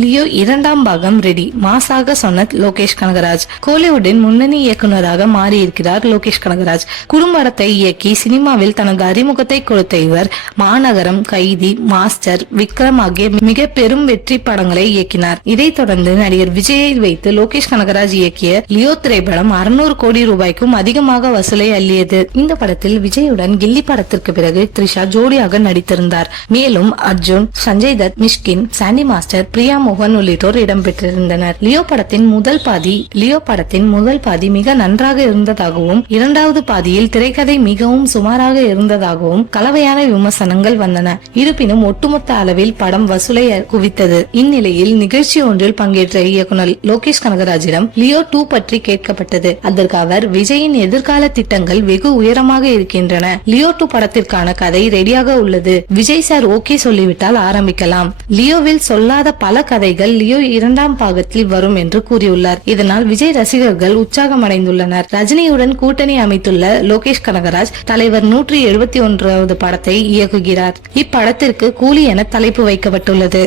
Leo இரண்டாம் பாகம் ready, மாசாக சொன்ன லோகேஷ் கனகராஜ். கோலிவுட்டின் முன்னணி இயக்குநராக மாறியிருக்கிறார் லோகேஷ் கனகராஜ். குறும்படத்தை இயக்கி சினிமாவில் தனது அறிமுகத்தை கொடுத்த இவர் மாநகரம், கைதி, மாஸ்டர், விக்ரம் ஆகிய மிக பெரும் வெற்றி படங்களை இயக்கினார். இதைத் தொடர்ந்து நடிகர் விஜயை வைத்து லோகேஷ் கனகராஜ் இயக்கிய லியோ திரைப்படம் 600 கோடி ரூபாய்க்கும் அதிகமாக வசூலை அள்ளியது. இந்த படத்தில் விஜயுடன் கில்லி படத்திற்கு பிறகு த்ரிஷா ஜோடியாக நடித்திருந்தார். மேலும் அர்ஜுன், சஞ்சய் தத், மிஷ்கின், சாண்டி மாஸ்டர், பிரியா மோகன் உள்ளிட்டோர் இடம்பெற்றிருந்தனர். லியோ படத்தின் முதல் பாதி மிக நன்றாக இருந்ததாகவும், இரண்டாவது பாதியில் திரைக்கதை மிகவும் சுமாராக இருந்ததாகவும் கலவையான விமர்சனங்கள் வந்தன. இருப்பினும் ஒட்டுமொத்த அளவில் படம் வசூலை குவித்தது. இந்நிலையில் நிகழ்ச்சி ஒன்றில் பங்கேற்ற இயக்குனர் லோகேஷ் கனகராஜிடம் லியோ 2 பற்றி கேட்கப்பட்டது. அதற்கு அவர், விஜயின் எதிர்கால திட்டங்கள் வெகு உயரமாக இருக்கின்றன. லியோ 2 படத்திற்கான கதை ரெடியாக உள்ளது. விஜய் சார் ஓகே சொல்லிவிட்டால் ஆரம்பிக்கலாம். லியோவில் சொல்லாத பல கதைகள் லியோ இரண்டாம் பாகத்தில் வரும் என்று கூறியுள்ளார். இதனால் விஜய் ரசிகர்கள் உற்சாகமடைந்துள்ளனர். ரஜினியுடன் கூட்டணி அமைத்துள்ள லோகேஷ் கனகராஜ் தலைவர் 171வது படத்தை இயக்குகிறார். இப்படத்திற்கு கூலி என தலைப்பு வைக்கப்பட்டுள்ளது.